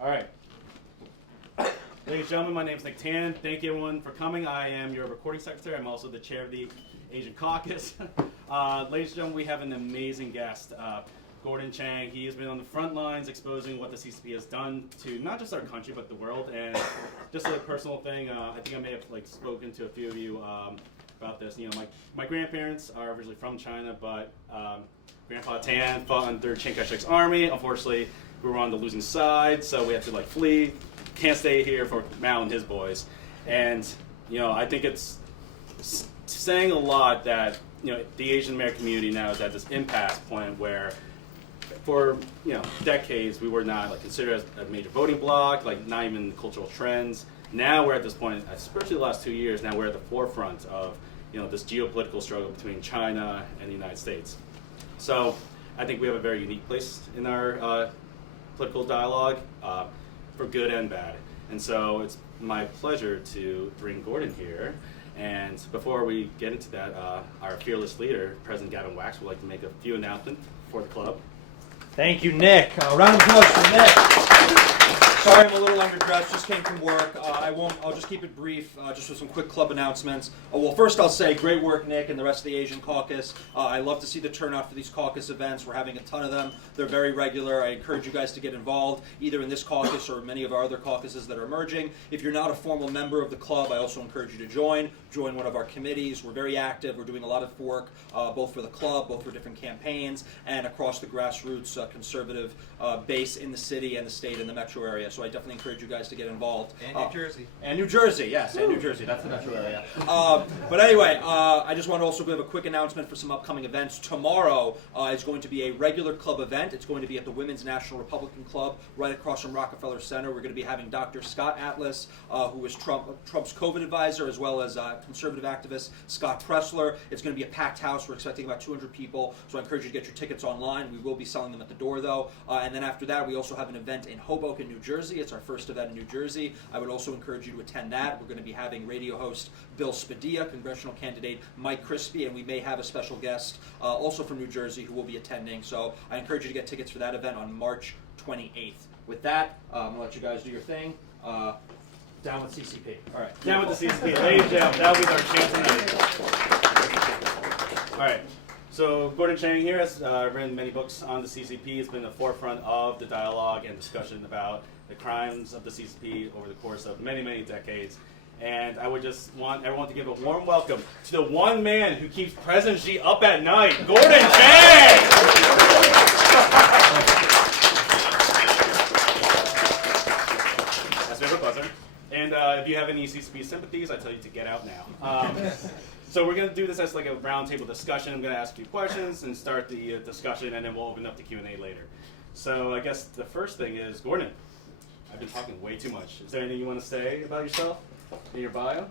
All right. Ladies and gentlemen, my name is Nick Tan. Thank you everyone for coming. I am your recording secretary. I'm also the chair of the Asian Caucus. Ladies and gentlemen, we have an amazing guest, Gordon Chang. He has been on the front lines exposing what the CCP has done to not just our country, but the world. And just a personal thing, I think I may have spoken to a few of you about this. You know, my grandparents are originally from China, but Grandpa Tan fought under Chiang Kai-shek's army. Unfortunately, we were on the losing side, so we had to flee. Can't stay here for Mao and his boys. And I think it's saying a lot that the Asian American community now is at this impasse point where for decades we were not considered as a major voting bloc, not even cultural trends. Now we're at this point, especially the last 2 years, now we're at the forefront of this geopolitical struggle between China and the United States. So I think we have a very unique place in our political dialogue, for good and bad. And so it's my pleasure to bring Gordon here. And before we get into that, our fearless leader, President Gavin Wax, would like to make a few announcements for the club. Thank you, Nick. Round of applause for Nick. Sorry I'm a little underdressed, just came from work. I'll just keep it brief, just with some quick club announcements. Well, first I'll say great work, Nick, and the rest of the Asian Caucus. I love to see the turnout for these caucus events. We're having a ton of them. They're very regular. I encourage you guys to get involved, either in this caucus or many of our other caucuses that are emerging. If you're not a formal member of the club, I also encourage you to join one of our committees. We're very active. We're doing a lot of work, both for the club, both for different campaigns, and across the grassroots conservative base in the city and the state and the metro area. So I definitely encourage you guys to get involved. And New Jersey. And New Jersey, yes, and New Jersey. That's the metro area. But anyway, I just want to also give a quick announcement for some upcoming events. Tomorrow is going to be a regular club event. It's going to be at the Women's National Republican Club right across from Rockefeller Center. We're going to be having Dr. Scott Atlas, who is Trump's COVID advisor, as well as conservative activist Scott Pressler. It's going to be a packed house. We're expecting about 200 people, so I encourage you to get your tickets online. We will be selling them at the door, though. And then after that, we also have an event in Hoboken, New Jersey. It's our first event in New Jersey. I would also encourage you to attend that. We're going to be having radio host Bill Spadilla, congressional candidate Mike Crispy, and we may have a special guest also from New Jersey who will be attending. So I encourage you to get tickets for that event on March 28th. With that, I'm going to let you guys do your thing. Down with CCP. All right. Down with the CCP. Ladies and gentlemen, that'll be our chance tonight. All right. So Gordon Chang here has written many books on the CCP. He's been the forefront of the dialogue and discussion about the crimes of the CCP over the course of many, many decades. And I would just want everyone to give a warm welcome to the one man who keeps President Xi up at night, Gordon Chang! That's very pleasant. And if you have any CCP sympathies, I tell you to get out now. So we're going to do this as a roundtable discussion. I'm going to ask a few questions and start the discussion, and then we'll open up the Q&A later. So I guess the first thing is, Gordon, I've been talking way too much. Is there anything you want to say about yourself in your bio?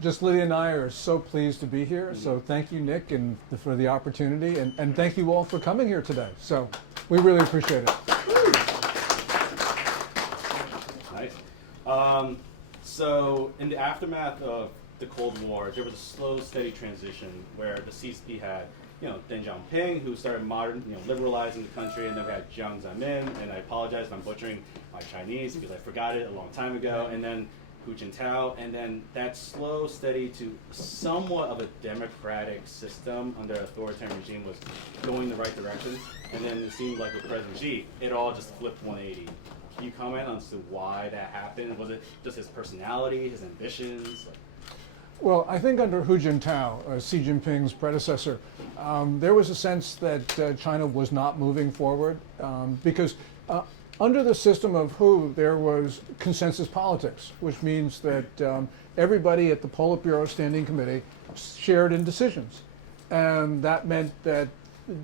Just Lydia and I are so pleased to be here. So thank you, Nick, and for the opportunity, and thank you all for coming here today. So we really appreciate it. Nice. So in the aftermath of the Cold War, there was a slow, steady transition where the CCP had, Deng Xiaoping, who started liberalizing the country, and then we had Jiang Zemin, and I apologize if I'm butchering my Chinese because I forgot it a long time ago, and then Hu Jintao, and then that slow, steady to somewhat of a democratic system under an authoritarian regime was going the right direction, and then it seemed like with President Xi, it all just flipped 180. Can you comment on why that happened? Was it just his personality, his ambitions? Well, I think under Hu Jintao, Xi Jinping's predecessor, there was a sense that China was not moving forward because under the system of Hu, there was consensus politics, which means that everybody at the Politburo Standing Committee shared in decisions. And that meant that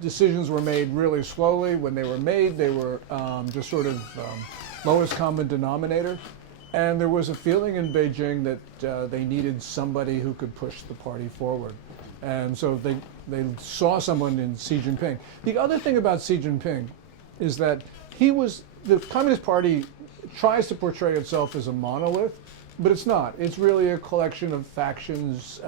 decisions were made really slowly. When they were made, they were just sort of lowest common denominator. And there was a feeling in Beijing that they needed somebody who could push the party forward. And so they saw someone in Xi Jinping. The other thing about Xi Jinping is that the Communist Party tries to portray itself as a monolith, but it's not. It's really a collection of factions,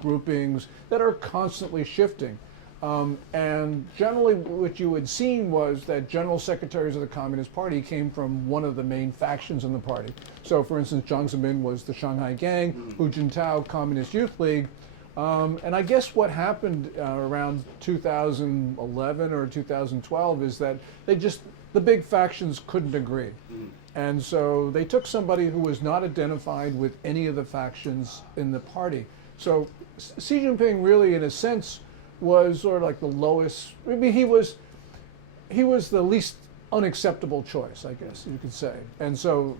groupings that are constantly shifting. And generally what you had seen was that general secretaries of the Communist Party came from one of the main factions in the party. So for instance, Jiang Zemin was the Shanghai Gang, Hu Jintao, Communist Youth League. And I guess what happened around 2011 or 2012 is that the big factions couldn't agree. And so they took somebody who was not identified with any of the factions in the party. So Xi Jinping really, in a sense, was sort of like the lowest. I mean, he was the least unacceptable choice, I guess you could say. And so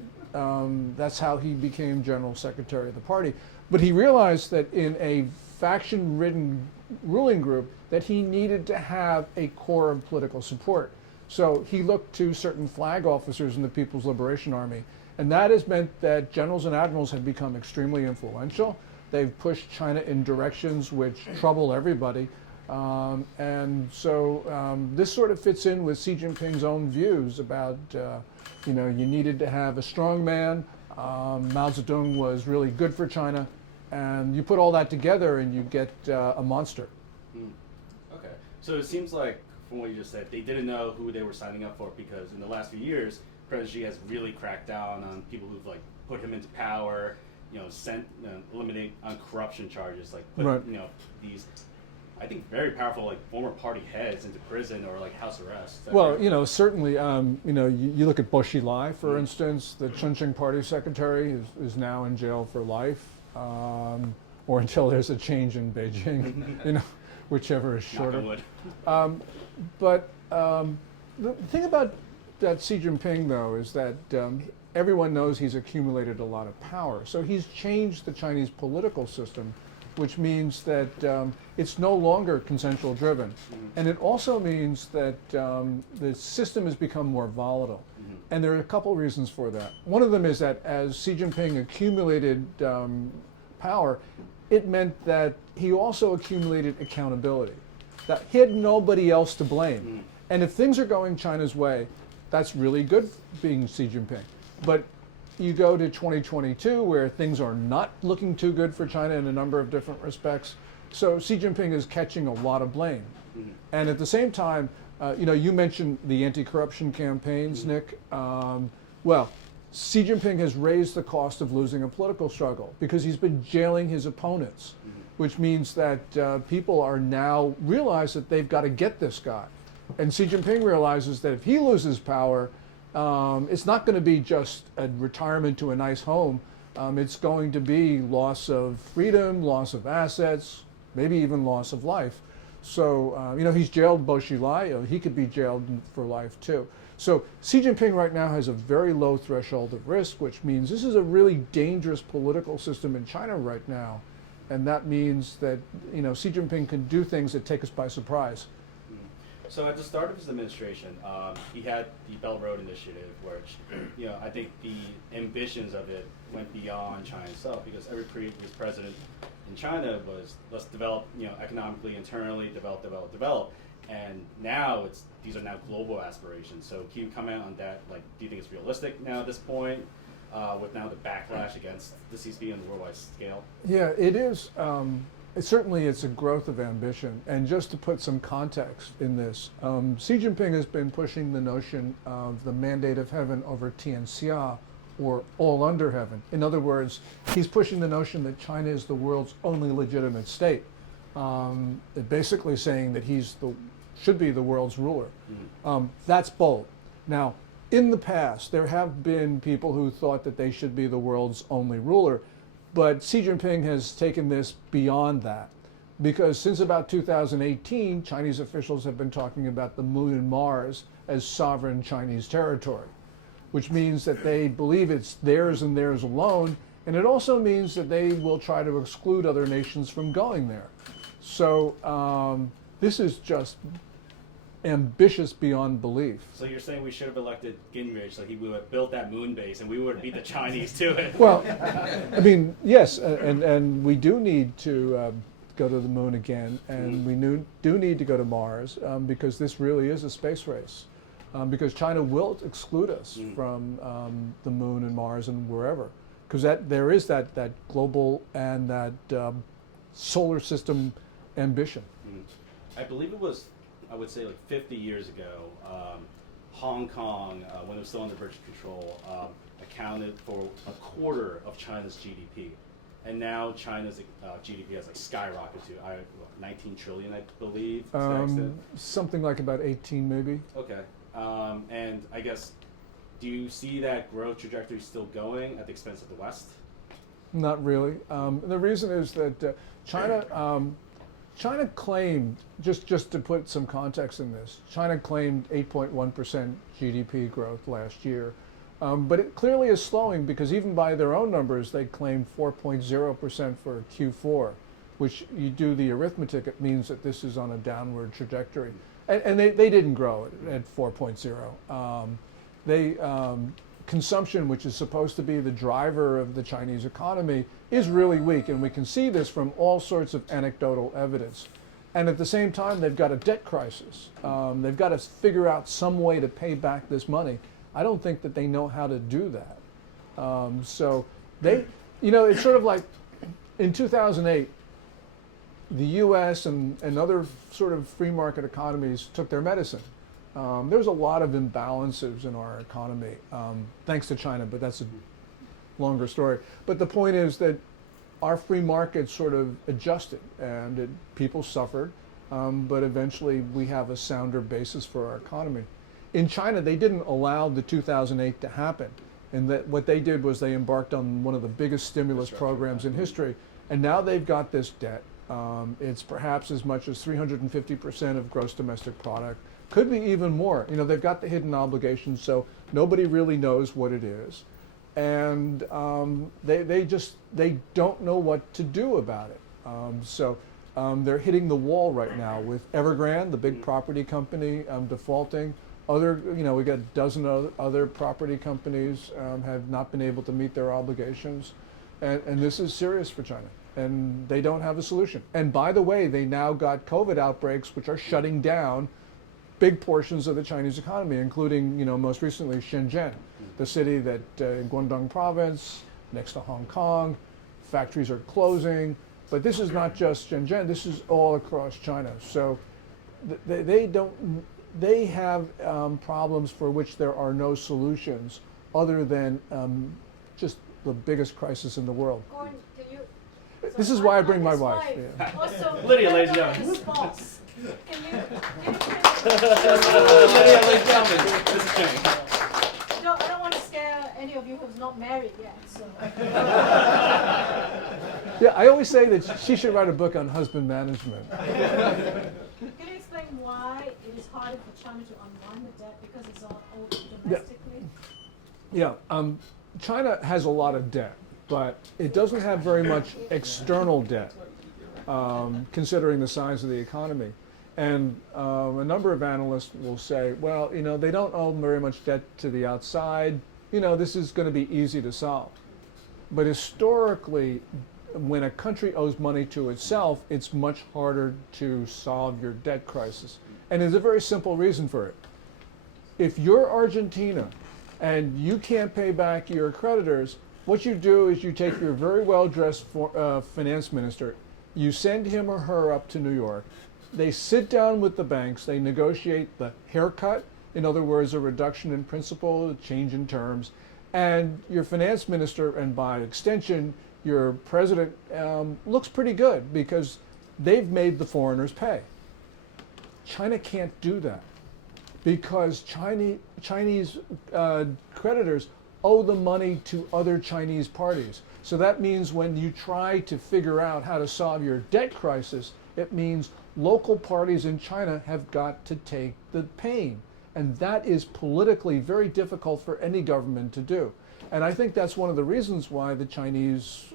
that's how he became general secretary of the party. But he realized that in a faction-ridden ruling group that he needed to have a core of political support. So he looked to certain flag officers in the People's Liberation Army. And that has meant that generals and admirals have become extremely influential. They've pushed China in directions which trouble everybody. And so this sort of fits in with Xi Jinping's own views about, you needed to have a strong man. Mao Zedong was really good for China. And you put all that together and you get a monster. Okay. So it seems like, from what you just said, they didn't know who they were signing up for, because in the last few years, President Xi has really cracked down on people who've like put him into power, eliminate on corruption charges, like put Right. These, I think, very powerful like former party heads into prison or like house arrest. Well, certainly, you look at Bo Xilai, for instance, the Chongqing party secretary is now in jail for life, or until there's a change in Beijing, whichever is shorter. But the thing about that Xi Jinping, though, is that everyone knows he's accumulated a lot of power. So he's changed the Chinese political system, which means that it's no longer consensual driven. And it also means that the system has become more volatile. And there are a couple reasons for that. One of them is that as Xi Jinping accumulated power, it meant that he also accumulated accountability, that he had nobody else to blame. And if things are going China's way, that's really good being Xi Jinping. But you go to 2022 where things are not looking too good for China in a number of different respects. So Xi Jinping is catching a lot of blame. And at the same time, you mentioned the anti-corruption campaigns, Nick. Well, Xi Jinping has raised the cost of losing a political struggle because he's been jailing his opponents, which means that people are now realize that they've got to get this guy. And Xi Jinping realizes that if he loses power, it's not going to be just a retirement to a nice home. It's going to be loss of freedom, loss of assets, maybe even loss of life. So, he's jailed Bo Xilai. He could be jailed for life, too. So Xi Jinping right now has a very low threshold of risk, which means this is a really dangerous political system in China right now. And that means that, Xi Jinping can do things that take us by surprise. So at the start of his administration, he had the Belt Road Initiative, which, I think the ambitions of it went beyond China itself, because every previous president in China was, let's develop, economically, internally, develop. And now these are now global aspirations. So can you comment on that? Like, do you think it's realistic now at this point, with now the backlash against the CCP on the worldwide scale? Yeah, it is. Certainly, it's a growth of ambition. And just to put some context in this, Xi Jinping has been pushing the notion of the mandate of heaven over Tianxia, or all under heaven. In other words, he's pushing the notion that China is the world's only legitimate state. Basically saying that should be the world's ruler. That's bold. Now, in the past, there have been people who thought that they should be the world's only ruler, but Xi Jinping has taken this beyond that, because since about 2018, Chinese officials have been talking about the Moon and Mars as sovereign Chinese territory, which means that they believe it's theirs and theirs alone, and it also means that they will try to exclude other nations from going there. So this is just ambitious beyond belief. So you're saying we should have elected Gingrich, so he would have built that moon base, and we would have beat the Chinese to it. Well, I mean, yes, and we do need to go to the moon again, and we do need to go to Mars, because this really is a space race. Because China will exclude us from the moon and Mars and wherever, because there is that global and that solar system ambition. I believe it was, I would say like 50 years ago, Hong Kong, when it was still under British control, accounted for a quarter of China's GDP. And now China's GDP has like skyrocketed to 19 trillion, I believe. To that extent. Something like about 18 maybe. Okay. And I guess, do you see that growth trajectory still going at the expense of the West? Not really. The reason is that China claimed, just to put some context in this, China claimed 8.1% GDP growth last year. But it clearly is slowing because even by their own numbers, they claimed 4.0% for Q4, which you do the arithmetic, it means that this is on a downward trajectory. And they didn't grow at 4.0. Consumption, which is supposed to be the driver of the Chinese economy, is really weak, and we can see this from all sorts of anecdotal evidence. And at the same time, they've got a debt crisis. They've got to figure out some way to pay back this money. I don't think that they know how to do that. So they, it's sort of like in 2008, the US and other sort of free market economies took their medicine. There's a lot of imbalances in our economy, thanks to China, but that's a longer story. But the point is that our free market sort of adjusted, and people suffered, but eventually we have a sounder basis for our economy. In China, they didn't allow the 2008 to happen, and that what they did was they embarked on one of the biggest stimulus programs in history, and now they've got this debt. It's perhaps as much as 350% of gross domestic product. Could be even more. They've got the hidden obligations, so nobody really knows what it is. And they don't know what to do about it. So they're hitting the wall right now with Evergrande, the big property company, defaulting. We got a dozen other property companies have not been able to meet their obligations. And this is serious for China. And they don't have a solution. And by the way, they now got COVID outbreaks, which are shutting down big portions of the Chinese economy, including, most recently Shenzhen, the city that in Guangdong province, next to Hong Kong. Factories are closing. But this is not just Shenzhen, this is all across China. So they have problems for which there are no solutions other than just the biggest crisis in the world. Gordon, can you... This is why I bring my wife. Yeah. Also, Lydia, ladies and gentlemen. is false. Can you Lydia, ladies and gentlemen, this is Chang. No, I don't want to scare any of you who's not married yet. So. Yeah, I always say that she should write a book on husband management. Can you explain why it is harder for China to unwind the debt because it's all domestically? Yeah, China has a lot of debt, but it doesn't have very much external debt, considering the size of the economy. And a number of analysts will say, well, they don't owe very much debt to the outside. This is going to be easy to solve. But historically, when a country owes money to itself, it's much harder to solve your debt crisis. And there's a very simple reason for it. If you're Argentina and you can't pay back your creditors, what you do is you take your very well-dressed finance minister, you send him or her up to New York, they sit down with the banks, they negotiate the haircut, in other words, a reduction in principal, a change in terms, and your finance minister, and by extension, your president, looks pretty good because they've made the foreigners pay. China can't do that because Chinese creditors owe the money to other Chinese parties. So that means when you try to figure out how to solve your debt crisis, it means local parties in China have got to take the pain. And that is politically very difficult for any government to do. And I think that's one of the reasons why the Chinese,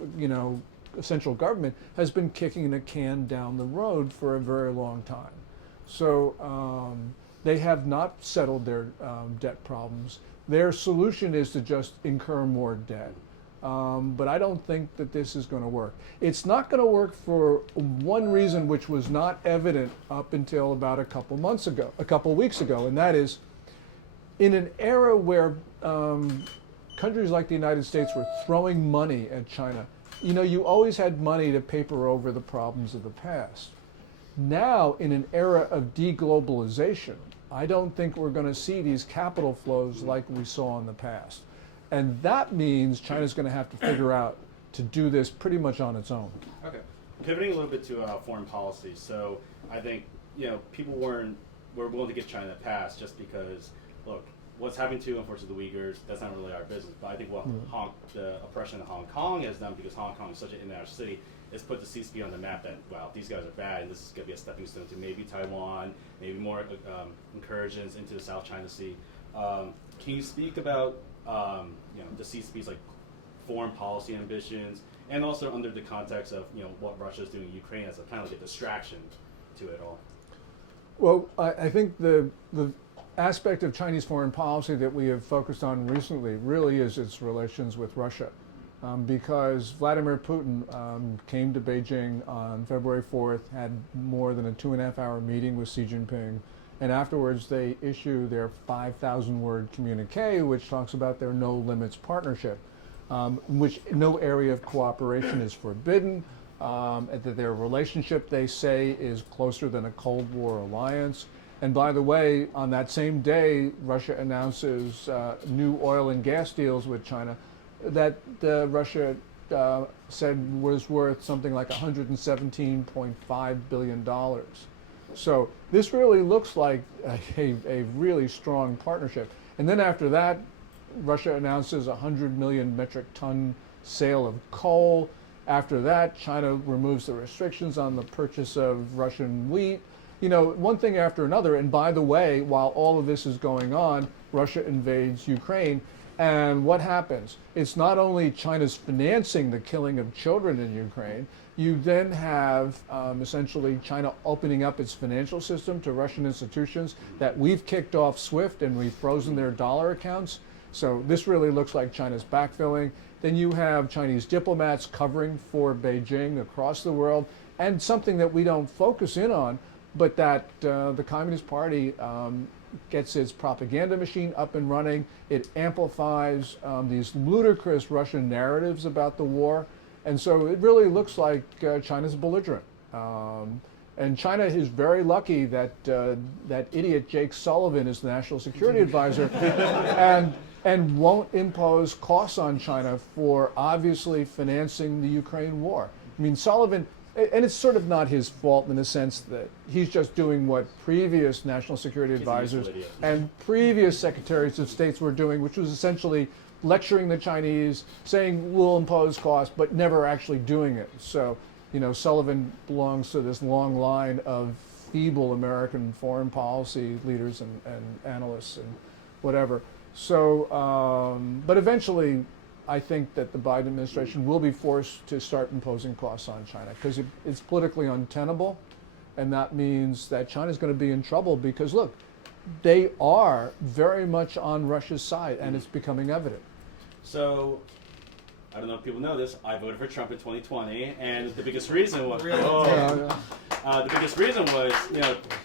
central government has been kicking the can down the road for a very long time. So they have not settled their debt problems. Their solution is to just incur more debt. But I don't think that this is going to work. It's not going to work for one reason which was not evident up until about a couple weeks ago, and that is in an era where countries like the United States were throwing money at China. You always had money to paper over the problems of the past. Now, in an era of deglobalization, I don't think we're going to see these capital flows like we saw in the past. And that means China's going to have to figure out to do this pretty much on its own. Okay. Pivoting a little bit to foreign policy. So I think, people were willing to give China a pass just because, look, what's happening to, unfortunately, the Uyghurs, that's not really our business. But I think what the oppression of Hong Kong has done, because Hong Kong is such an international city, is put the CCP on the map that, wow, these guys are bad, and this is going to be a stepping stone to maybe Taiwan, maybe more incursions into the South China Sea. Can you speak about the CCP's foreign policy ambitions, and also under the context of what Russia is doing in Ukraine as a kind of like a distraction to it all? Well, I think the aspect of Chinese foreign policy that we have focused on recently really is its relations with Russia. Because Vladimir Putin came to Beijing on February 4th, had more than a 2.5-hour meeting with Xi Jinping, and afterwards they issue their 5,000-word communique, which talks about their no limits partnership, in which no area of cooperation is forbidden, that their relationship, they say, is closer than a Cold War alliance. And by the way, on that same day, Russia announces new oil and gas deals with China that Russia said was worth something like $117.5 billion. So this really looks like a really strong partnership. And then after that, Russia announces 100 million metric ton sale of coal. After that, China removes the restrictions on the purchase of Russian wheat. One thing after another. And by the way, while all of this is going on, Russia invades Ukraine. And what happens? It's not only China's financing the killing of children in Ukraine, you then have essentially China opening up its financial system to Russian institutions that we've kicked off SWIFT and we've frozen their dollar accounts. So this really looks like China's backfilling. Then you have Chinese diplomats covering for Beijing across the world, and something that we don't focus in on, but that the Communist Party gets its propaganda machine up and running. It amplifies these ludicrous Russian narratives about the war. And so it really looks like China's belligerent. And China is very lucky that that idiot Jake Sullivan is the national security advisor and won't impose costs on China for obviously financing the Ukraine war. I mean, Sullivan, and it's sort of not his fault in the sense that he's just doing what previous national security advisors and previous secretaries of states were doing, which was essentially lecturing the Chinese, saying we'll impose costs, but never actually doing it. So, Sullivan belongs to this long line of feeble American foreign policy leaders and analysts and whatever. So, but eventually, I think that the Biden administration will be forced to start imposing costs on China because it's politically untenable, and that means that China's going to be in trouble because, look, they are very much on Russia's side, and it's becoming evident. So, I don't know if people know this, I voted for Trump in 2020, and the biggest reason was, the biggest reason was,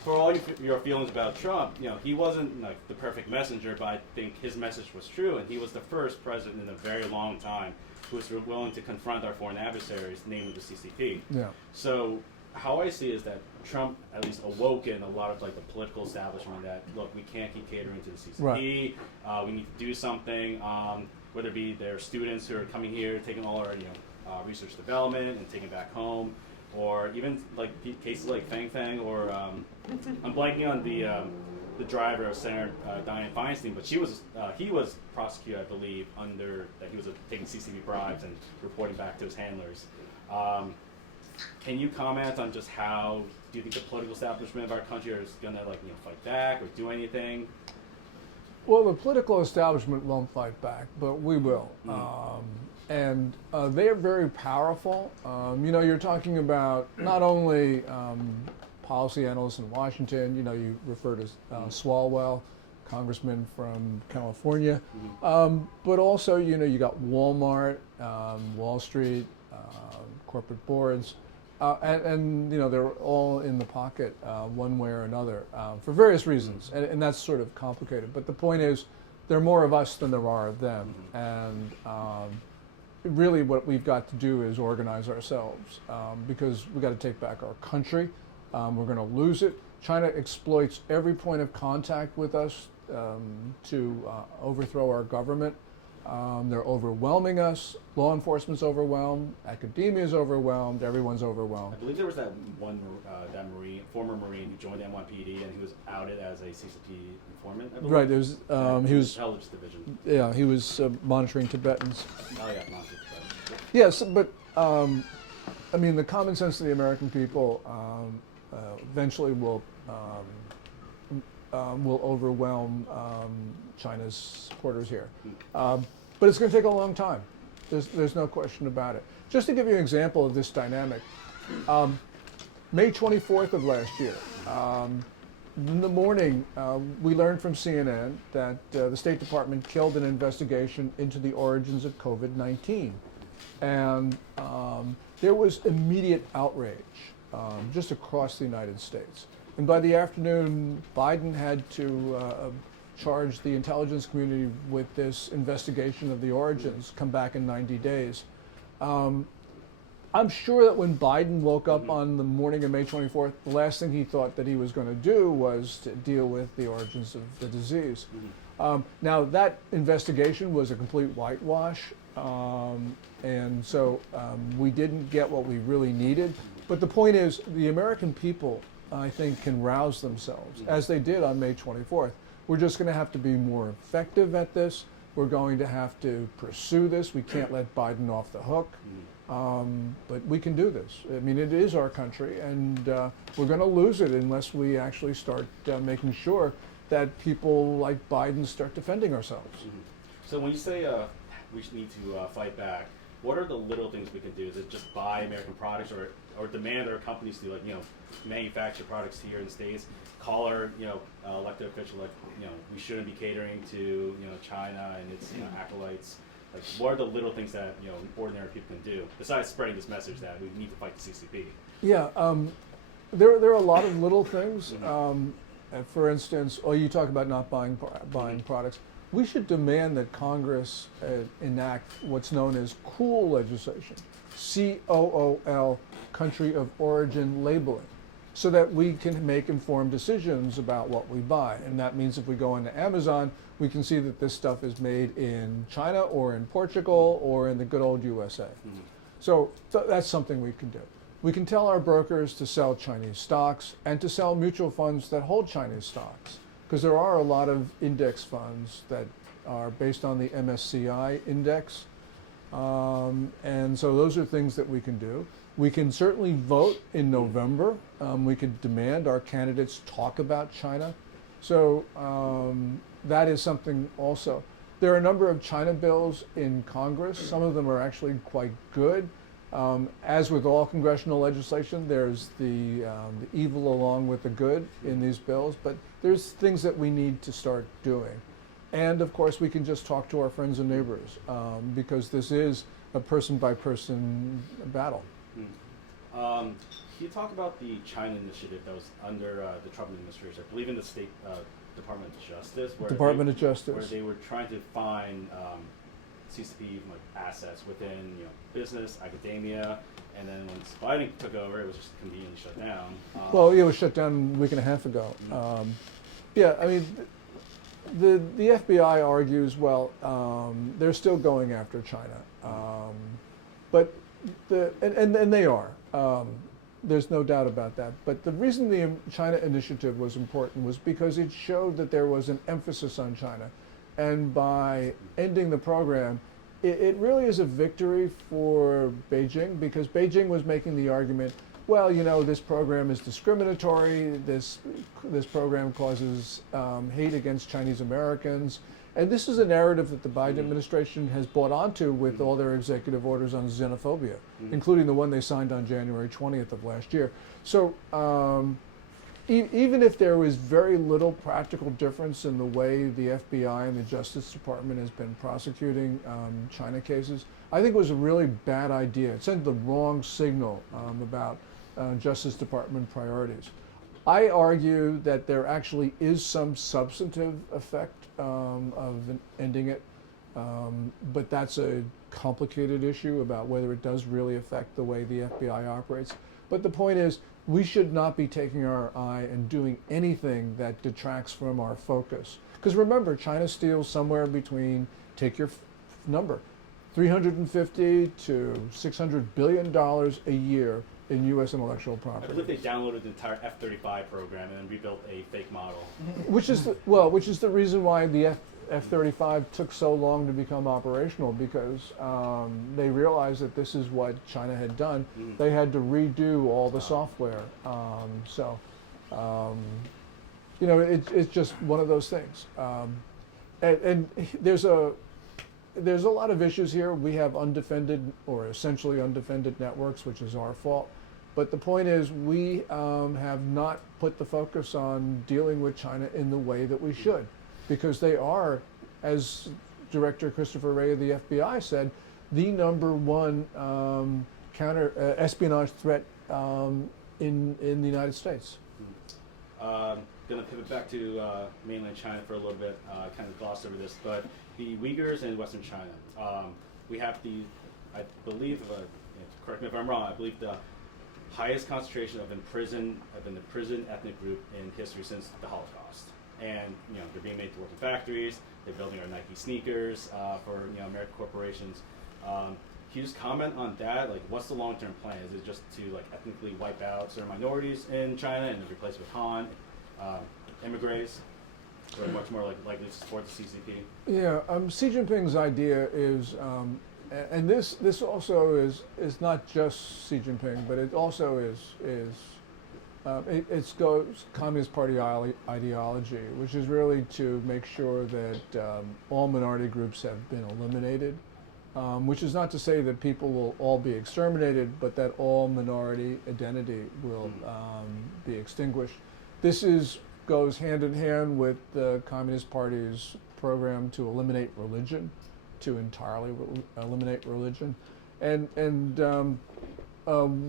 for all your feelings about Trump, he wasn't like the perfect messenger, but I think his message was true, and he was the first president in a very long time who was willing to confront our foreign adversaries, namely the CCP. Yeah. So, how I see is that Trump at least awoken a lot of the political establishment that, look, we can't keep catering to the CCP, right. We need to do something, whether it be their students who are coming here, taking all our research development and taking it back home, or even cases like Fang Fang, or I'm blanking on the driver of Senator Dianne Feinstein, but he was prosecuted, I believe, under that he was taking CCP bribes and reporting back to his handlers. Can you comment on just how do you think the political establishment of our country is going to fight back or do anything? Well, the political establishment won't fight back, but we will. And they are very powerful. You're talking about not only policy analysts in Washington, you refer to Swalwell, congressman from California, but also, you got Walmart, Wall Street, corporate boards, and they're all in the pocket one way or another for various reasons, and that's sort of complicated. But the point is, there are more of us than there are of them, and really what we've got to do is organize ourselves because we've got to take back our country. We're going to lose it. China exploits every point of contact with us to overthrow our government. They're overwhelming us. Law enforcement's overwhelmed. Academia is overwhelmed. Everyone's overwhelmed. I believe there was that one former Marine who joined the NYPD and he was outed as a CCP informant. I believe. Right. There's he was intelligence division. yeah he was monitoring Tibetans. Oh yeah, monitoring Tibetans. Yes, but I mean the common sense of the American people eventually will overwhelm China's supporters here. But it's going to take a long time. There's no question about it. Just to give you an example of this dynamic, May 24th of last year, in the morning, we learned from CNN that the State Department killed an investigation into the origins of COVID-19. And there was immediate outrage just across the United States. And by the afternoon, Biden had to charge the intelligence community with this investigation of the origins, come back in 90 days. I'm sure that when Biden woke up on the morning of May 24th, the last thing he thought that he was going to do was to deal with the origins of the disease. Now, that investigation was a complete whitewash, and so we didn't get what we really needed. But the point is, the American people, I think, can rouse themselves, as they did on May 24th. We're just going to have to be more effective at this. We're going to have to pursue this. We can't let Biden off the hook. But we can do this. I mean, it is our country, and we're going to lose it unless we actually start making sure that people like Biden start defending ourselves. So when you say we need to fight back, what are the little things we can do? Is it just buy American products, or demand our companies to manufacture products here in the States? Call our elected official we shouldn't be catering to China and its acolytes. Like, what are the little things that ordinary people can do besides spreading this message that we need to fight the CCP? Yeah, there are a lot of little things. For instance, you talk about not buying products. We should demand that Congress enact what's known as COOL legislation, COOL, country of origin labeling, so that we can make informed decisions about what we buy. And that means if we go into Amazon, we can see that this stuff is made in China or in Portugal or in the good old USA. So that's something we can do. We can tell our brokers to sell Chinese stocks and to sell mutual funds that hold Chinese stocks, because there are a lot of index funds that are based on the MSCI index. And so those are things that we can do. We can certainly vote in November. We could demand our candidates talk about China. So that is something also. There are a number of China bills in Congress. Some of them are actually quite good. As with all congressional legislation, there's the evil along with the good in these bills, but there's things that we need to start doing. And of course, we can just talk to our friends and neighbors, because this is a person-by-person battle. Can you talk about the China initiative that was under the Trump administration? I believe in the State Department of Justice, where they were trying to find CCP assets within business, academia, and then when Biden took over, it was just conveniently shut down. Well, it was shut down a week and a half ago. Yeah, I mean, the FBI argues, well, they're still going after China, but and they are. There's no doubt about that. But the reason the China initiative was important was because it showed that there was an emphasis on China. And by ending the program, it really is a victory for Beijing, because Beijing was making the argument, well, this program is discriminatory, this program causes hate against Chinese Americans. And this is a narrative that the Biden administration has bought onto with all their executive orders on xenophobia, including the one they signed on January 20th of last year. So even if there was very little practical difference in the way the FBI and the Justice Department has been prosecuting China cases, I think it was a really bad idea. It sent the wrong signal about Justice Department priorities. I argue that there actually is some substantive effect of ending it, but that's a complicated issue about whether it does really affect the way the FBI operates. But the point is, we should not be taking our eye and doing anything that detracts from our focus. Because remember, China steals somewhere between, take your number, $350 to $600 billion a year in U.S. intellectual I property. believe they downloaded the entire F-35 program and then rebuilt a fake model. Which is the reason why the F-35 took so long to become operational, because they realized that this is what China had done. They had to redo all the software. It's just one of those things. And there's a lot of issues here. We have undefended or essentially undefended networks, which is our fault. But the point is, we have not put the focus on dealing with China in the way that we should, because they are, as Director Christopher Wray of the FBI said, the #1 counter espionage threat in the United States. Going to pivot back to mainland China for a little bit, kind of glossed over this, but the Uyghurs in Western China, we have I believe, correct me if I'm wrong, I believe the highest concentration of imprisoned ethnic group in history since the Holocaust. And they're being made to work in factories. They're building our Nike sneakers for American corporations. Can you just comment on that? Like, what's the long-term plan? Is it just to ethnically wipe out certain minorities in China and replace with Han, immigrants, or much more likely to support the CCP? Yeah, Xi Jinping's idea is, and this also is not just Xi Jinping, but it also it's Communist Party ideology, which is really to make sure that all minority groups have been eliminated, which is not to say that people will all be exterminated, but that all minority identity will be extinguished. This goes hand in hand with the Communist Party's program to eliminate religion, to entirely eliminate religion. And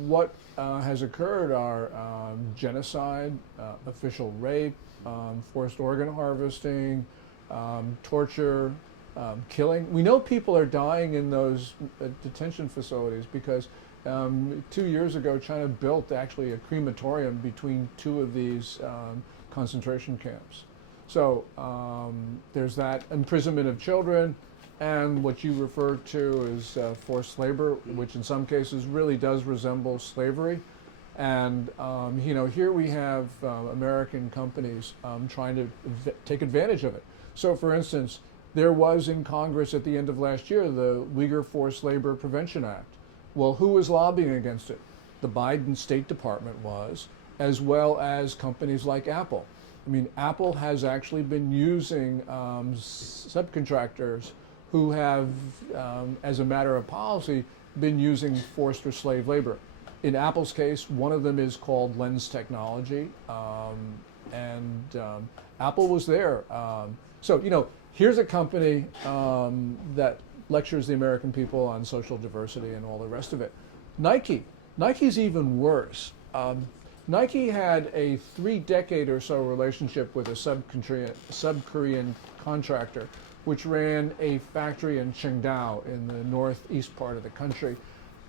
what has occurred are genocide, official rape, forced organ harvesting, torture, killing. We know people are dying in those detention facilities because 2 years ago China built actually a crematorium between two of these concentration camps. So there's that imprisonment of children, and what you refer to as forced labor, which in some cases really does resemble slavery. And here we have American companies trying to take advantage of it. So for instance, there was in Congress at the end of last year the Uyghur Forced Labor Prevention Act. Well, who was lobbying against it? The Biden State Department was, as well as companies like Apple. I mean, Apple has actually been using subcontractors who have, as a matter of policy, been using forced or slave labor. In Apple's case, one of them is called Lens Technology, and Apple was there. So, here's a company that lectures the American people on social diversity and all the rest of it. Nike's even worse. Nike had a 3-decade or so relationship with a sub-Korean contractor, which ran a factory in Qingdao in the northeast part of the country.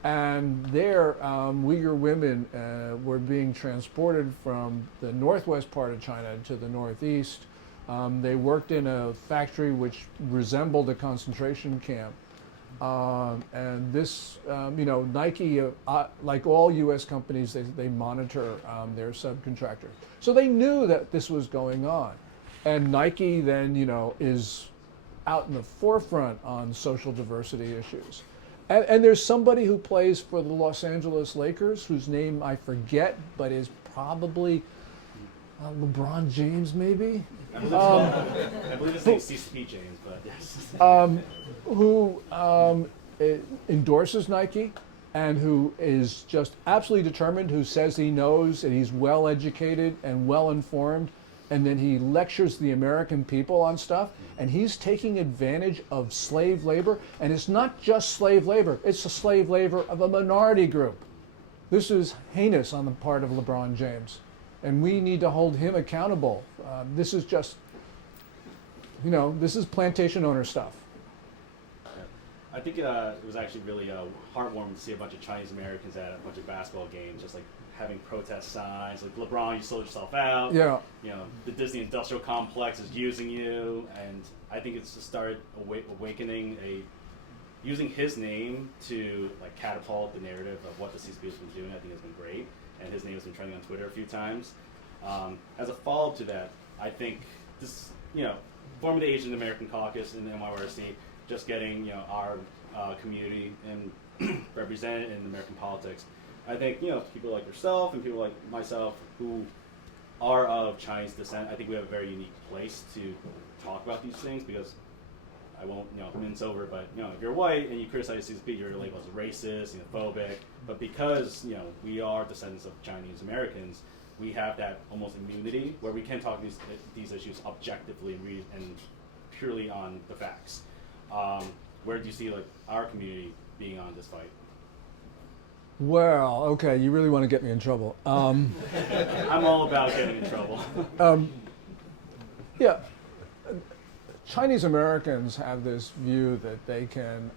And there, Uyghur women were being transported from the northwest part of China to the northeast. They worked in a factory which resembled a concentration camp. And this, Nike, like all U.S. companies, they monitor their subcontractors. So they knew that this was going on. And Nike then, is out in the forefront on social diversity issues. And there's somebody who plays for the Los Angeles Lakers, whose name I forget, but is probably LeBron James, maybe? I believe it's like CCP James, but yes. Who endorses Nike and who is just absolutely determined, who says he knows and he's well educated and well informed, and then he lectures the American people on stuff, and he's taking advantage of slave labor. And it's not just slave labor, it's the slave labor of a minority group. This is heinous on the part of LeBron James, and we need to hold him accountable. This is just, this is plantation owner stuff. I think it was actually really heartwarming to see a bunch of Chinese Americans at a bunch of basketball games, just having protest signs, like LeBron, you sold yourself out. Yeah. You know, the Disney industrial complex is using you, and I think it's just started awakening using his name to like catapult the narrative of what the CCP has been doing. I think has been great, and his name has been trending on Twitter a few times. As a follow-up to that, I think this, forming the Asian American Caucus in the NYYRC, just getting our community and represented in American politics. I think people like yourself and people like myself who are of Chinese descent, I think we have a very unique place to talk about these things, because I won't mince over, but if you're white and you criticize CCP, you're labeled as racist, xenophobic. But because we are descendants of Chinese Americans, we have that almost immunity where we can talk these issues objectively and purely on the facts. Where do you see like our community being on this fight? Well, okay, you really want to get me in trouble. I'm all about getting in trouble. Yeah, Chinese Americans have this view that they can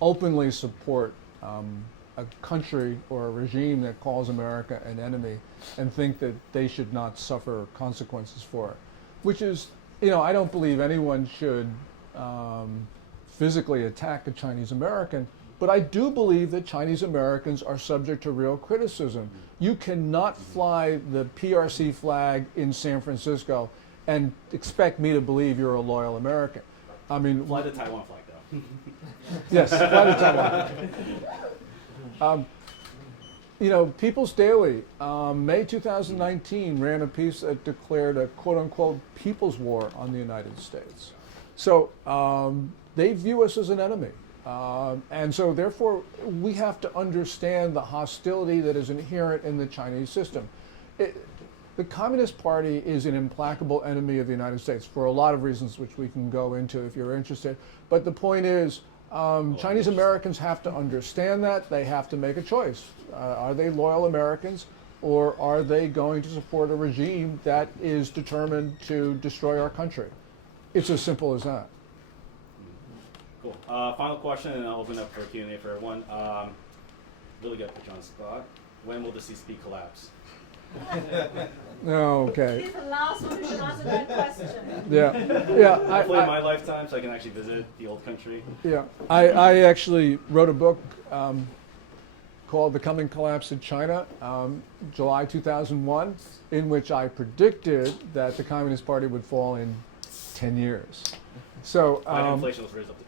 openly support a country or a regime that calls America an enemy and think that they should not suffer consequences for it, which is, I don't believe anyone should physically attack a Chinese American, but I do believe that Chinese Americans are subject to real criticism. You cannot fly the PRC flag in San Francisco and expect me to believe you're a loyal American. I mean, fly the Taiwan flag, though. Yes, fly the Taiwan. People's Daily, May 2019, ran a piece that declared a quote-unquote people's war on the United States. So they view us as an enemy. And so therefore, we have to understand the hostility that is inherent in the Chinese system. The Communist Party is an implacable enemy of the United States for a lot of reasons, which we can go into if you're interested. But the point is, Chinese Americans have to understand that. They have to make a choice. Are they loyal Americans, or are they going to support a regime that is determined to destroy our country? It's as simple as that. Cool. Final question, and I'll open up for Q&A for everyone. Really got to put you on the spot. When will the CCP collapse? Okay. He's the last one who should answer that question. Yeah. Hopefully in my lifetime, so I can actually visit the old country. Yeah. I actually wrote a book called The Coming Collapse of China, July 2001, in which I predicted that the Communist Party would fall in 10 years. So inflation was raised up to 20.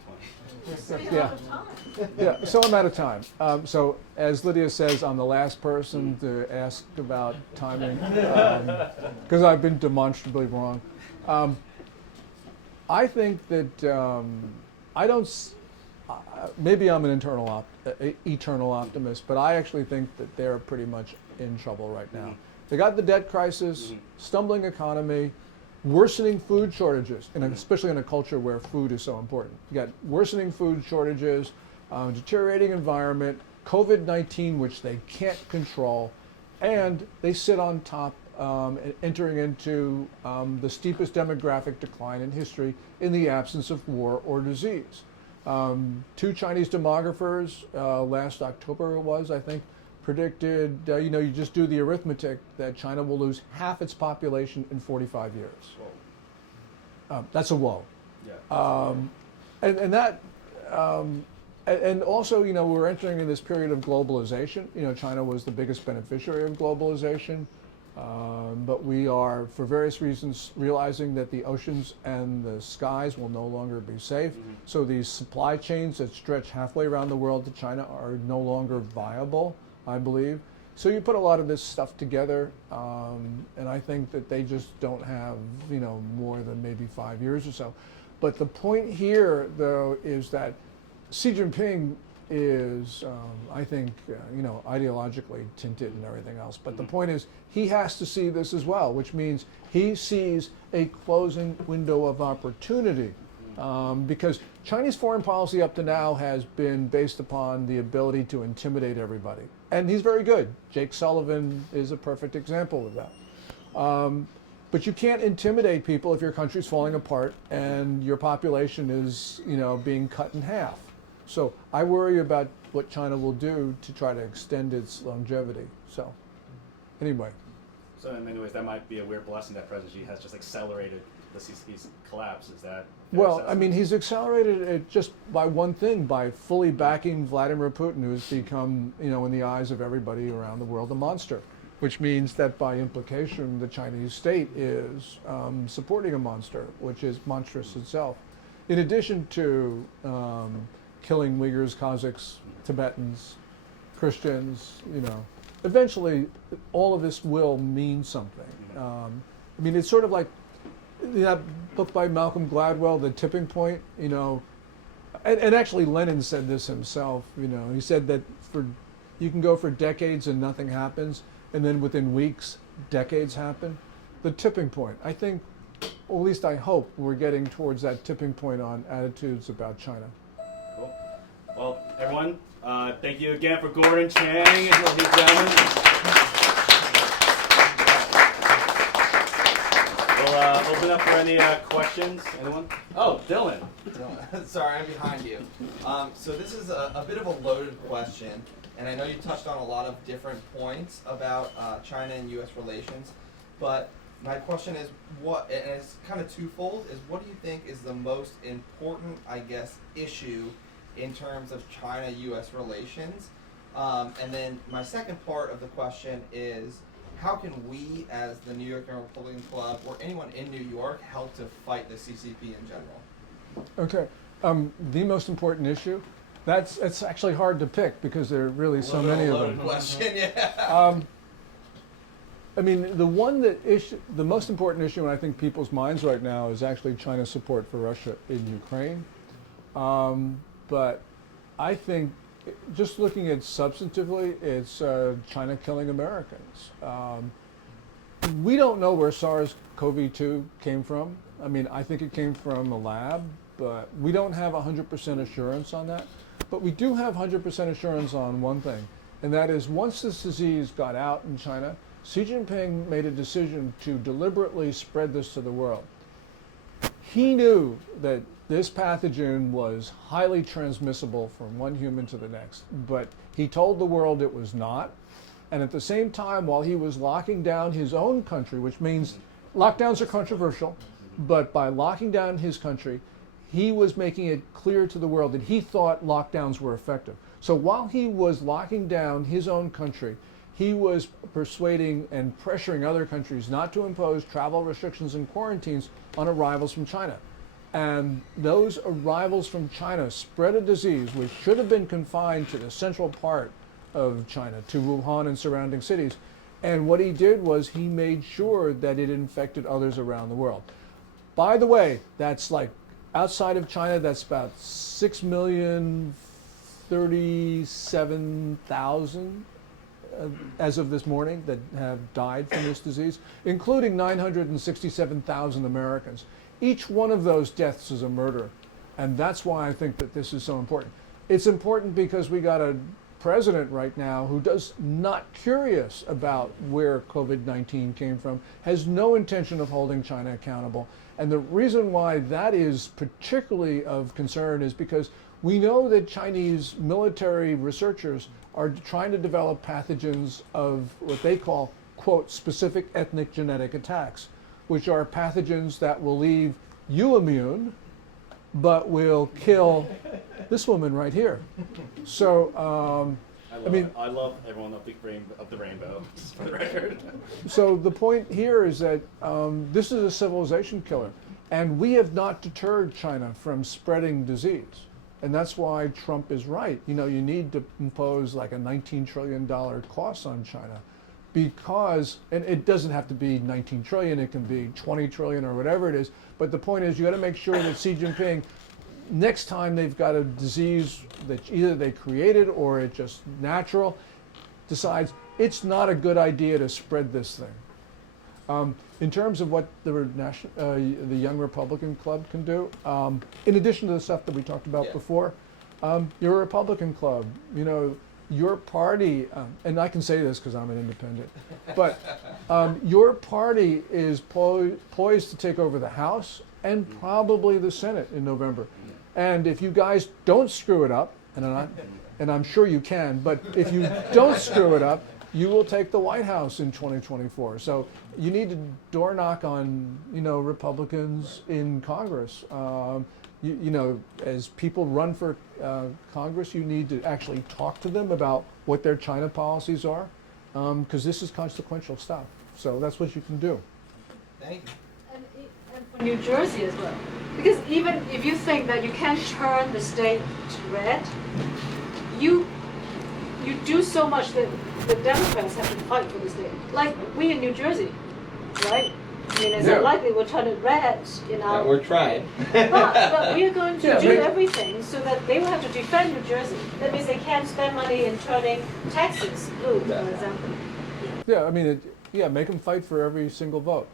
Yeah, so I'm out of time. So as Lydia says, I'm the last person to ask about timing, because I've been demonstrably wrong. I think that maybe I'm an eternal optimist, but I actually think that they're pretty much in trouble right now. They got the debt crisis, stumbling economy, worsening food shortages, and especially in a culture where food is so important. You got worsening food shortages, deteriorating environment, COVID-19, which they can't control, and they sit on top, entering into the steepest demographic decline in history in the absence of war or disease. Two Chinese demographers, last October it was, I think, predicted, you just do the arithmetic, that China will lose half its population in 45 years. That's a woe. Yeah. And also, we're entering in this period of globalization. China was the biggest beneficiary of globalization, but we are, for various reasons, realizing that the oceans and the skies will no longer be safe. So these supply chains that stretch halfway around the world to China are no longer viable, I believe. So you put a lot of this stuff together, and I think that they just don't have, more than maybe 5 years or so. But the point here, though, is that Xi Jinping is, I think, ideologically tinted and everything else. But the point is, he has to see this as well, which means he sees a closing window of opportunity. Because Chinese foreign policy up to now has been based upon the ability to intimidate everybody. And he's very good. Jake Sullivan is a perfect example of that. But you can't intimidate people if your country's falling apart and your population is, being cut in half. So I worry about what China will do to try to extend its longevity. So, anyway. So in many ways, that might be a weird blessing that President Xi has just accelerated the CCP's collapse. Is that fair Well, I assessment? mean, he's accelerated it just by one thing, by fully backing Vladimir Putin, who's become, in the eyes of everybody around the world, a monster, which means that by implication, the Chinese state is supporting a monster, which is monstrous itself. In addition to killing Uyghurs, Kazakhs, Tibetans, Christians, eventually all of this will mean something. I mean, it's sort of like that book by Malcolm Gladwell, The Tipping Point, and actually Lenin said this himself, he said that you can go for decades and nothing happens, and then within weeks, decades happen. The tipping point, I think, or at least I hope, we're getting towards that tipping point on attitudes about China. Cool. Well, everyone, thank you again for Gordon, Chang, and all these gentlemen. We'll open up for any questions. Anyone? Oh, Dylan. Sorry, I'm behind you. So this is a bit of a loaded question, and I know you touched on a lot of different points about China and U.S. relations, but my question is, and it's kind of twofold, is what do you think is the most important, issue in terms of China-U.S. relations? And then my second part of the question is, how can we, as the New York Republican Club, or anyone in New York, help to fight the CCP in general? Okay, the most important issue, it's actually hard to pick because there are really so many of them. Question, yeah. I mean, the most important issue in I think people's minds right now is actually China's support for Russia in Ukraine. But I think, just looking at substantively, it's China killing Americans. We don't know where SARS-CoV-2 came from. I mean, I think it came from a lab, but we don't have 100% assurance on that. But we do have 100% assurance on one thing, and that is once this disease got out in China, Xi Jinping made a decision to deliberately spread this to the world. He knew that this pathogen was highly transmissible from one human to the next, but he told the world it was not. And at the same time, while he was locking down his own country, which means lockdowns are controversial, but by locking down his country, he was making it clear to the world that he thought lockdowns were effective. So while he was locking down his own country, he was persuading and pressuring other countries not to impose travel restrictions and quarantines on arrivals from China. And those arrivals from China spread a disease which should have been confined to the central part of China, to Wuhan and surrounding cities. And what he did was he made sure that it infected others around the world. By the way, that's like outside of China, that's about 6,037,000 as of this morning that have died from this disease, including 967,000 Americans. Each one of those deaths is a murder, and that's why I think that this is so important. It's important because we got a president right now who does not curious about where COVID-19 came from, has no intention of holding China accountable. And the reason why that is particularly of concern is because we know that Chinese military researchers are trying to develop pathogens of what they call, quote, specific ethnic genetic attacks, which are pathogens that will leave you immune, but will kill this woman right here. So, I love everyone of the rainbow, just for the record. So the point here is that this is a civilization killer, and we have not deterred China from spreading disease. And that's why Trump is right. You need to impose like a $19 trillion cost on China because, and it doesn't have to be 19 trillion, it can be 20 trillion or whatever it is. But the point is you got to make sure that Xi Jinping, next time they've got a disease that either they created or it's just natural, decides it's not a good idea to spread this thing. In terms of what the Young Republican Club can do, in addition to the stuff that we talked about before, you're a Republican club. Your party, and I can say this because I'm an independent, but your party is poised to take over the House and probably the Senate in November. And if you guys don't screw it up, and I'm sure you can, but if you don't screw it up, you will take the White House in 2024. So you need to door knock on, Republicans in Congress. As people run for Congress, you need to actually talk to them about what their China policies are, because this is consequential stuff. So that's what you can do. Thank you. And for New Jersey as well. Because even if you think that you can turn the state red, you do so much that the Democrats have to fight for the state. Like we in New Jersey, right? I mean, it's unlikely we'll turn it red, We're trying. but we are going to Yeah, do maybe. everything so that they will have to defend New Jersey. That means they can't spend money in turning taxes blue, for example. Yeah, I mean, make them fight for every single vote.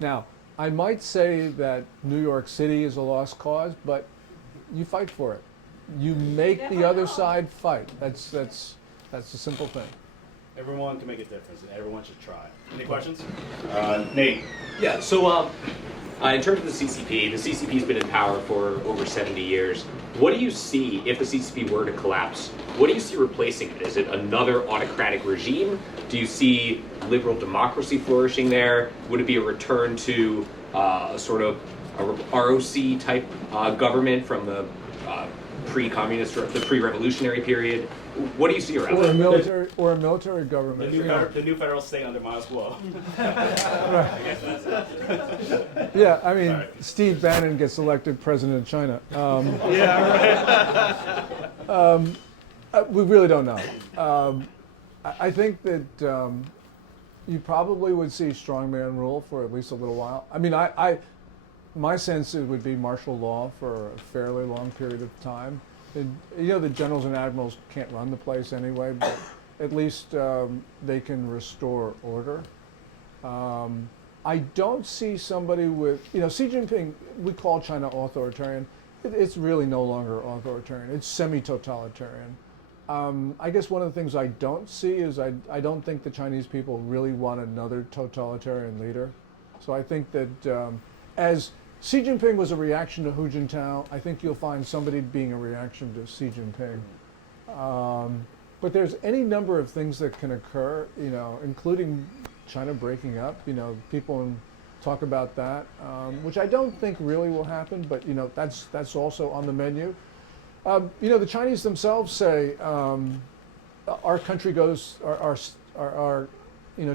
Now, I might say that New York City is a lost cause, but you fight for it. You make the other side fight. That's the simple thing. Everyone can make a difference, and everyone should try. Any questions? Nate. Yeah, so in terms of the CCP's been in power for over 70 years. What do you see, if the CCP were to collapse, what do you see replacing it? Is it another autocratic regime? Do you see liberal democracy flourishing there? Would it be a return to a sort of a ROC type government from the pre-communist or the pre-revolutionary period? What do you see around Or a that? military government. The new federal state under Moscow. Yeah, I mean, Sorry. Steve Bannon gets elected president of China. We really don't know. I think that you probably would see strongman rule for at least a little while. I mean, my sense it would be martial law for a fairly long period of time. And, the generals and admirals can't run the place anyway, but at least they can restore order. I don't see somebody with, Xi Jinping, we call China authoritarian. It's really no longer authoritarian. It's semi-totalitarian. I guess one of the things I don't see is I don't think the Chinese people really want another totalitarian leader. So I think that as Xi Jinping was a reaction to Hu Jintao, I think you'll find somebody being a reaction to Xi Jinping. But there's any number of things that can occur, including China breaking up. People talk about that, which I don't think really will happen, but that's also on the menu. The Chinese themselves say our country goes,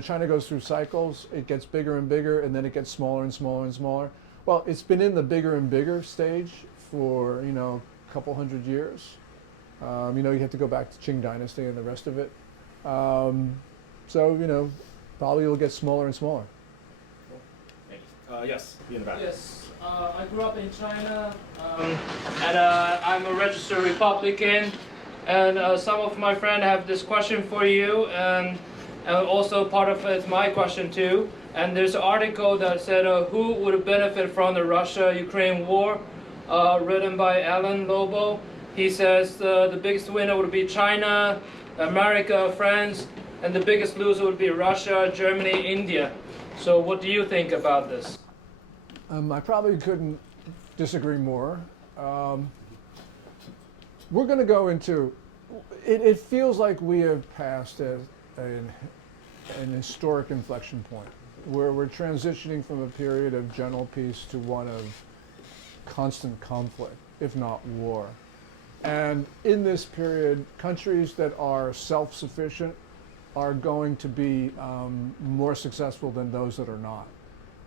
China goes through cycles. It gets bigger and bigger, and then it gets smaller and smaller and smaller. Well, it's been in the bigger and bigger stage for a couple hundred years. You have to go back to Qing Dynasty and the rest of it. So probably it'll get smaller and smaller. Yes, you in the back. Yes, I grew up in China, and I'm a registered Republican. And some of my friends have this question for you, and also part of it's my question too. And there's an article that said who would benefit from the Russia-Ukraine war, written by Alan Lobo. He says the biggest winner would be China, America, France, and the biggest loser would be Russia, Germany, India. So what do you think about this? I probably couldn't disagree more. We're going to go into, it feels like we have passed an historic inflection point where we're transitioning from a period of general peace to one of constant conflict, if not war. And in this period, countries that are self-sufficient are going to be more successful than those that are not.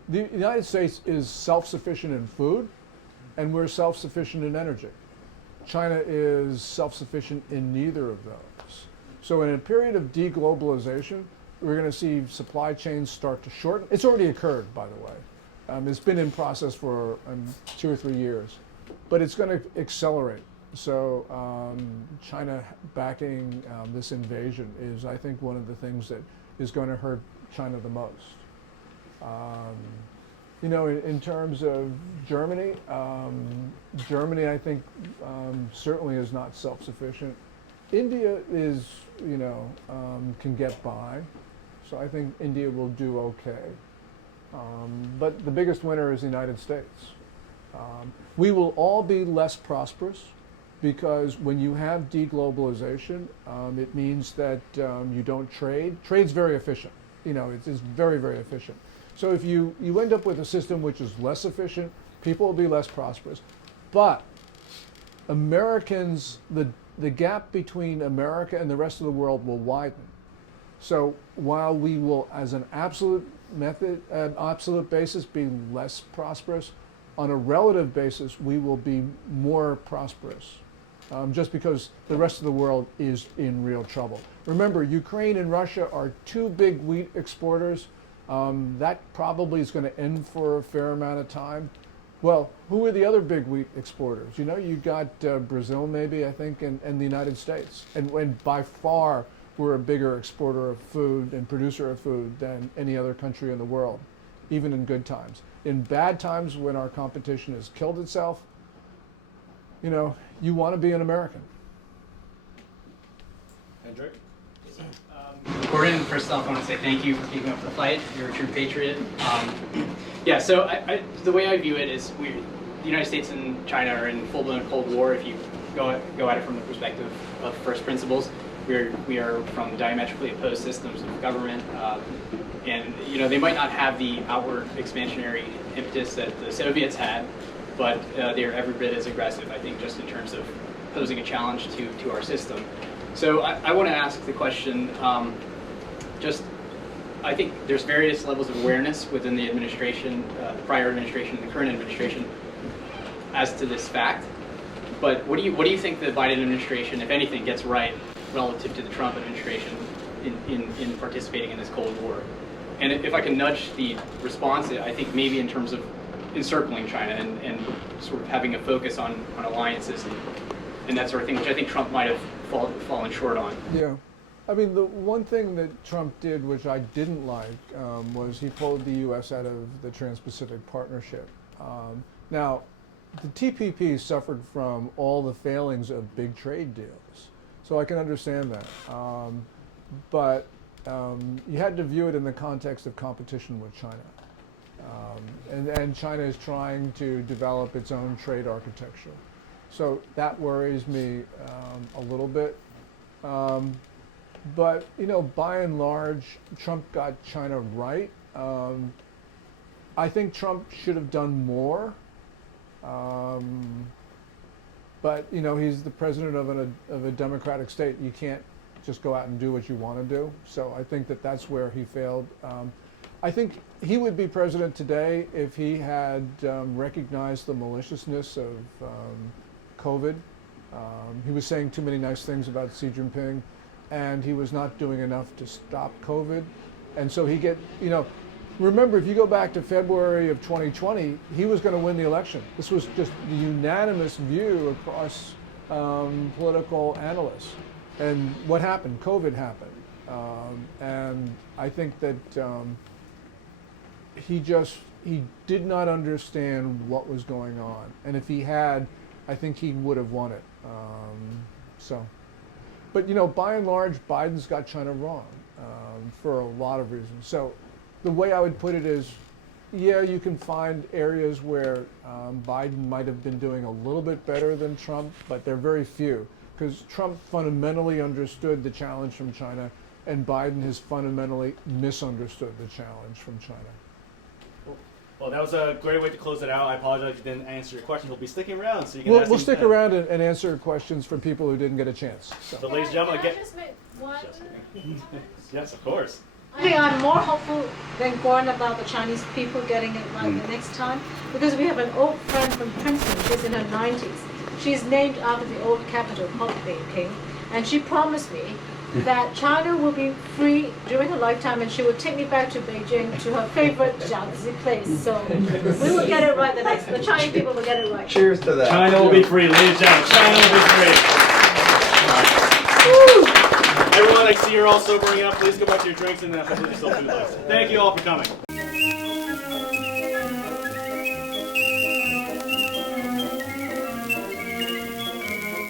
The United States is self-sufficient in food, and we're self-sufficient in energy. China is self-sufficient in neither of those. So in a period of deglobalization, we're going to see supply chains start to shorten. It's already occurred, by the way. It's been in process for 2 or 3 years, but it's going to accelerate. So China backing this invasion is, I think, one of the things that is going to hurt China the most. In terms of Germany, Germany, I think, certainly is not self-sufficient. India is, can get by. So I think India will do okay. But the biggest winner is the United States. We will all be less prosperous, because when you have deglobalization, it means that you don't trade. Trade's very efficient. It's very, very efficient. So if you end up with a system which is less efficient, people will be less prosperous. But Americans, the gap between America and the rest of the world will widen. So while we will, as an absolute basis, be less prosperous, on a relative basis, we will be more prosperous, just because the rest of the world is in real trouble. Remember, Ukraine and Russia are two big wheat exporters. That probably is going to end for a fair amount of time. Well, who are the other big wheat exporters? You got Brazil, maybe, I think, and the United States. And by far, we're a bigger exporter of food and producer of food than any other country in the world, even in good times. In bad times, when our competition has killed itself, you want to be an American. Hendrik? Gordon, first off, I want to say thank you for keeping up the fight. You're a true patriot. Yeah, so the way I view it is the United States and China are in full-blown Cold War. If you go at it from the perspective of first principles, we are from diametrically opposed systems of government, and they might not have the outward expansionary impetus that the Soviets had, but they are every bit as aggressive, I think, just in terms of posing a challenge to our system. So I want to ask the question, I think there's various levels of awareness within the administration, the prior administration and the current administration, as to this fact. But what do you think the Biden administration, if anything, gets right relative to the Trump administration in participating in this Cold War? And if I can nudge the response, I think maybe in terms of encircling China and sort of having a focus on alliances and that sort of thing, which I think Trump might have fallen short on. Yeah. I mean, the one thing that Trump did, which I didn't like, was he pulled the U.S. out of the Trans-Pacific Partnership. Now, the TPP suffered from all the failings of big trade deals, so I can understand that. But you had to view it in the context of competition with China. And China is trying to develop its own trade architecture. So that worries me a little bit. But, by and large, Trump got China right. I think Trump should have done more. But, he's the president of a democratic state. You can't just go out and do what you want to do. So I think that's where he failed. I think he would be president today if he had recognized the maliciousness of COVID. He was saying too many nice things about Xi Jinping, and he was not doing enough to stop COVID. And so remember, if you go back to February of 2020, he was going to win the election. This was just the unanimous view across political analysts. And what happened? COVID happened. And I think that he did not understand what was going on. And if he had, I think he would have won it. But by and large, Biden's got China wrong for a lot of reasons. So the way I would put it is, yeah, you can find areas where Biden might have been doing a little bit better than Trump, but they're very few, because Trump fundamentally understood the challenge from China, and Biden has fundamentally misunderstood the challenge from China. Well, that was a great way to close it out. I apologize if you didn't answer your question. We'll be sticking around, so you can ask We'll stick around and answer questions from people who didn't get a chance. So ladies and gentlemen, Can I just make one? Yes, of course. I think I'm more hopeful than Gordon about the Chinese people getting it right the next time, because we have an old friend from Princeton. She's in her 90s. She's named after the old capital called Beijing, and she promised me that China will be free during her lifetime, and she will take me back to Beijing to her favorite Jiangxi place. So we will get it right the Chinese people will get it right. Cheers to that. China will be free, ladies and gentlemen. China will be free. Everyone, I see you're all sobering up. Please go back to your drinks and put yourself through the list. Thank you all for coming.